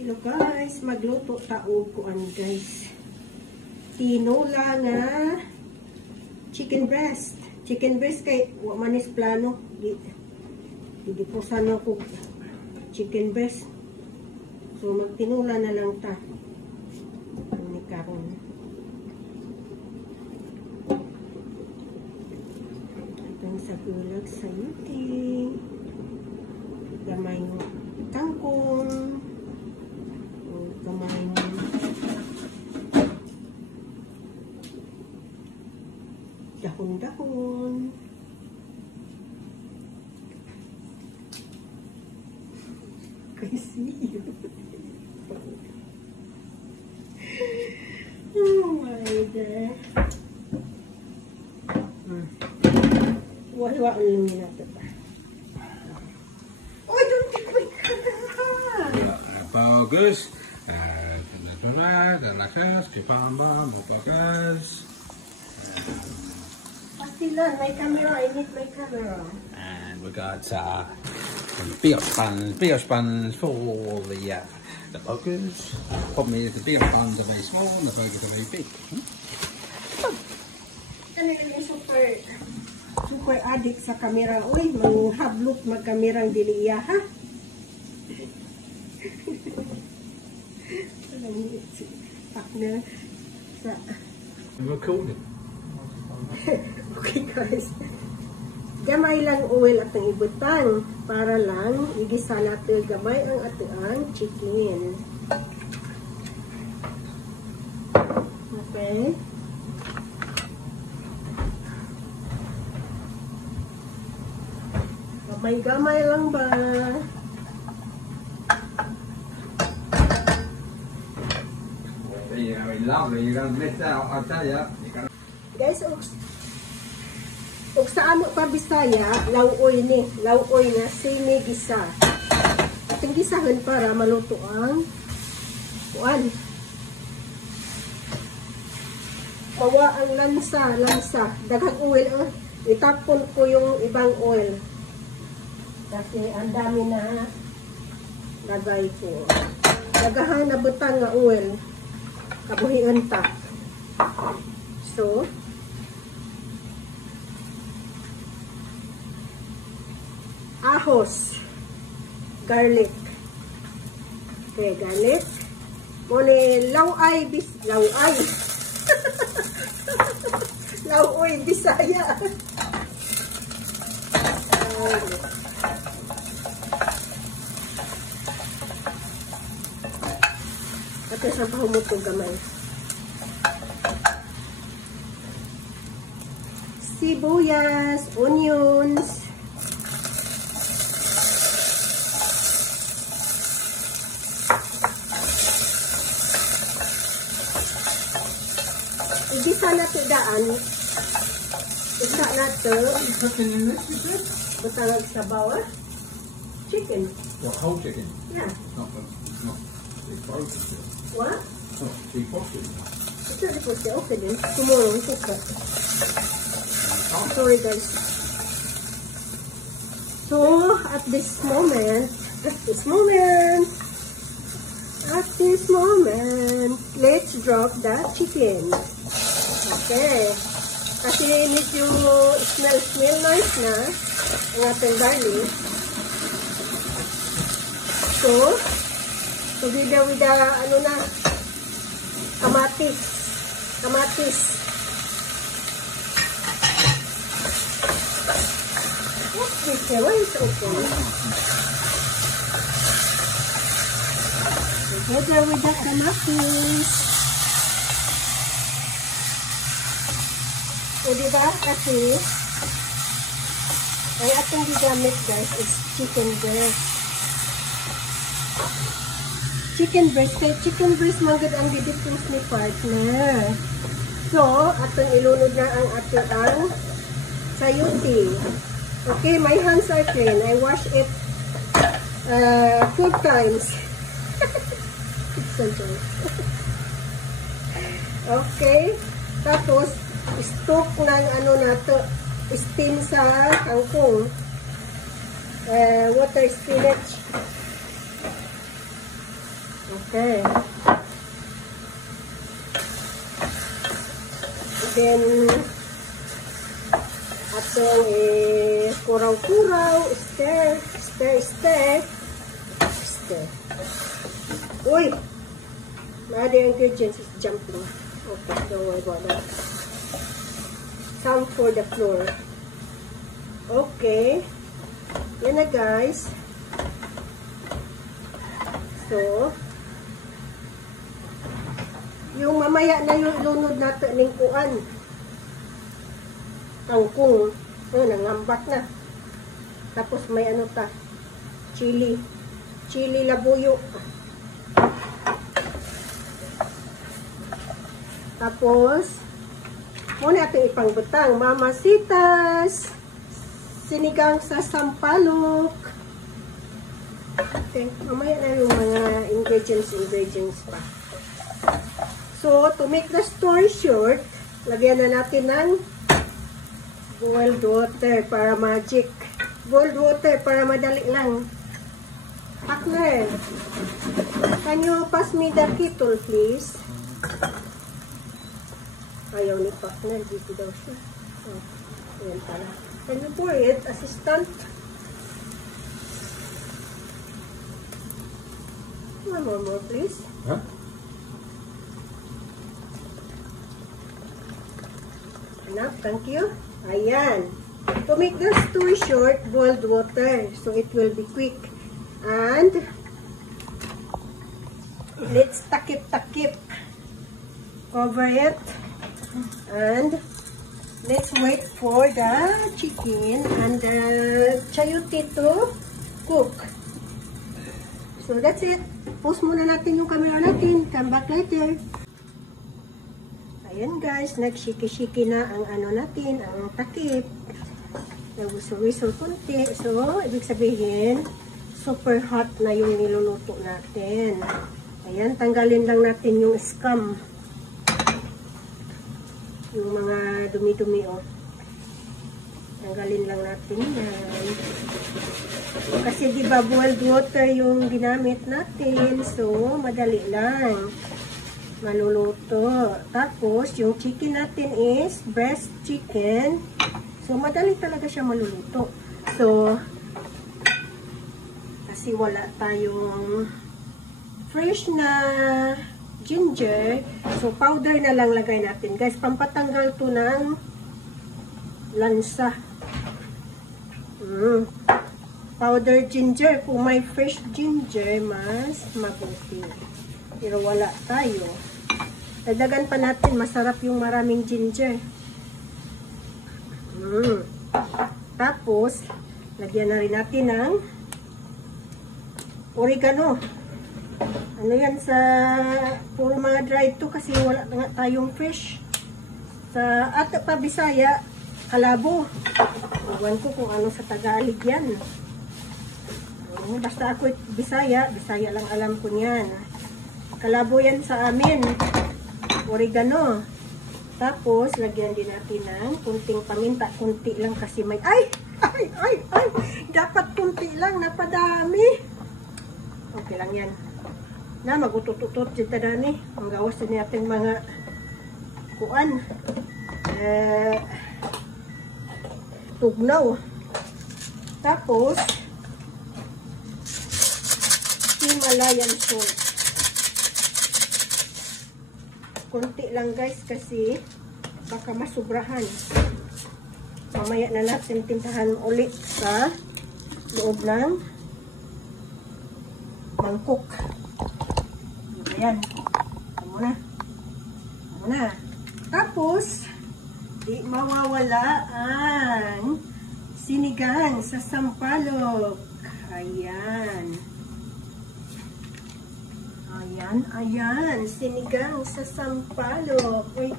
Hello guys, magluto taog kuan guys. Tinola nga chicken breast. Chicken breast kay wa manis plano. Di po sana ko chicken breast. So magtinola na lang ta. Ni karon. Itong sa gulag sa yuti. Gamay ng kangkong. Gamay ng dahon-dahon. Kasi oh my God. Wala lang natin pa. Oh, don't take my camera. Bagus. Bagus. Pastilan, my camera. I need my camera. And we got some beer spuns for the burgers. Problem is the beer spuns are very small and the burgers are very big. Talagang super addict sa camera. Uy, manghablok magkamerang diliya, ha? Partner sa... Recording. Okay guys. Gamay lang oil at ang ibutang para lang igisalat gamay ang atuang chicken. Okay. Gamay-gamay lang ba? Lovely, you're gonna miss out, I'll tell you. Guys, og sa amo pa Bisaya, lauoy ni, lauoy na sini gisa. Atong gisahan para maluto ang kuan. Mawa ang lansa. Daghang oil, itapon ko yung ibang oil. Kasi ang dami na lagay ko. Dagahang nabutang nga oil. Kabuhian ta. So, ahos, garlic. Okay, garlic. Muna laway, laway. Laway, Bisaya. At sa pahumot kong gamay. Sibuyas, onions. Igisa na ito daan. Isa na ito. Butang sa bawah. Chicken. What, whole chicken? Yeah. Not defrosted. What? Not defrosted. It's not defrosted. Okay then. Tomorrow we cook that. Sorry guys. So at this moment, let's drop the chicken. Okay. Kasi medyo smell nice na ang ating garlic. So with the ano na, kamatis. What's this here? Why is it open? Together with the kamatis. O diba? Kasi ay atong gigamit guys is chicken breast. Chicken breast manggad ang didipos ni partner. So, atong ilunod na ang atong sayuti. Okay, my hands are clean. I wash it 4 times. It's so joke. Okay, tapos stock ng ano nato, steam sa kangkong. Water spinach. Okay. Then, atong kuraw-kuraw, stir. Uy! Mga ingredients is jumping. Okay, don't worry about that. Some for the flour. Okay. Yan na guys. So, yung mamaya na yung lunod natin ng kuan. Kangkong. Nangambak na. Tapos may ano ta. Chili. Chili labuyo. Tapos, muna ito ipangbutang. Mamasitas. Sinigang sa sampalok. Okay. Mamaya na yung mga ingredients pa. So, to make the story short, lagyan na natin ng boiled water para magic. Boiled water para madali lang. Partner, can you pass me the kettle, please? Ayaw ni partner, dito daw siya. Oh, ayan pala. Can you pour it, assistant? One more, please. Huh? Enough, thank you. Ayan. To make the story short, boiled water. So it will be quick. And let's takip. Cover it. And let's wait for the chicken and the chayote to cook. So that's it. Pause muna natin yung camera natin. Come back later. Ayan guys, nag-shiki-shiki na ang ano natin, ang takip. Nag-whistle-whistle konti. So, ibig sabihin, super hot na yung niluluto natin. Ayan, tanggalin lang natin yung scum. Yung mga dumi-dumi, oh. Tanggalin lang natin yan. Kasi diba boiled water yung ginamit natin. So, madali lang maluluto. Tapos, yung chicken natin is breast chicken. So, madali talaga siya maluluto. So, kasi wala tayong fresh na ginger. So, powder na lang lagay natin. Guys, pampatanggal to ng lansa. Powder ginger. Kung may fresh ginger, mas mabuti. Pero wala tayo. Dagdagan pa natin. Masarap yung maraming ginger. Tapos, lagyan na rin natin ng oregano. Ano yan sa puro mga dried to kasi wala nga tayong fresh. Sa ato pa Bisaya, kalabo. Iwan ko kung ano sa Tagalog yan. Basta ako Bisaya lang alam ko niyan. Kalabo yan sa amin. Oregano. Tapos, lagyan din natin ng kunting paminta. Kunti lang kasi may... Ay! Dapat kunti lang. Napadami. Okay lang yan. Na, magutututot dito dani. Ang gawas din natin mga kuan. Tugnaw. Tapos, Himalayan salt. Kunti lang guys kasi baka masubrahan. Mamaya na natin tintahan ulit sa loob ng mangkok. Ayan. Muna. Tapos, di mawawala ang sinigang sa sampalok. Ayan. Ayan. Sinigang sa sampalok. Wait.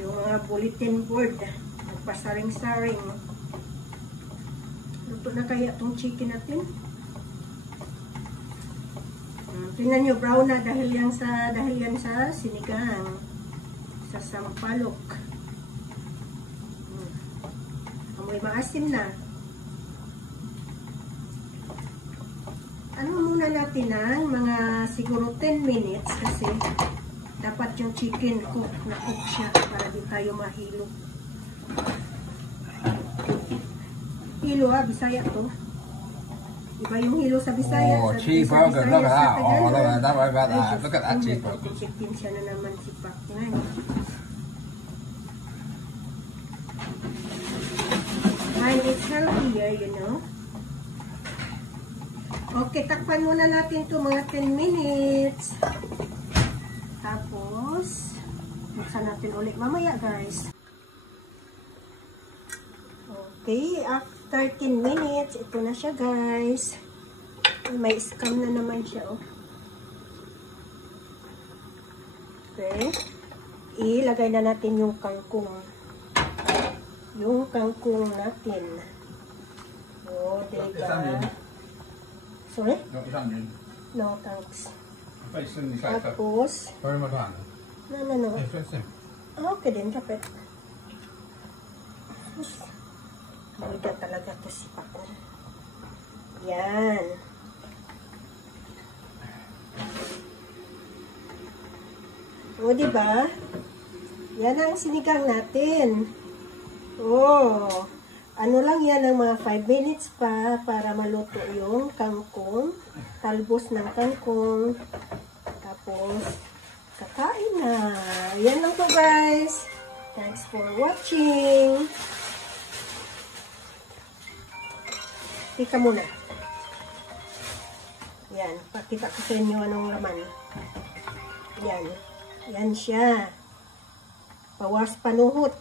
Yung mga bulletin board. Nagpasaring-saring. Luto na kaya itong chicken natin? Tingnan nyo, brown na dahil yan sa sinigang. Sa sampalok. Amoy maasim na. Ano muna muna natin ng mga siguro 10 minutes kasi dapat yung chicken cook siya para di tayo mahilo. Hilo Bisaya to. Iba yung hilo sa Bisaya. Oh, sa cheeseburger, Bisaya, look at sa that. Oh, Tagalog. look at that. Don't worry about Ay, that. Look at that Diyos ko, cheeseburger. nagtikim siya na naman si Pak. And it's healthier, you know. Okay, takpan muna natin to mga 10 minutes. Tapos, buksan natin ulit mamaya, guys. Okay, after 10 minutes, ito na siya, guys. May scam na naman siya, oh. Okay. Ilagay na natin yung kangkong. Yung kangkong natin. Oh, diba? Sorry? No, thanks. Tapos, no. Okay din, kapit. Muda talaga to si Pak. Yan. O, diba? Yan ang sinigang natin. Oh, ano lang yan ng mga 5 minutes pa para maluto yung kangkong. Talbos ng kangkong. Tapos, kakain na. Yan lang po, guys. Thanks for watching. Tika muna. Yan. Pakita ko sa inyo anong laman. Yan. Yan siya. Bawas panuhot.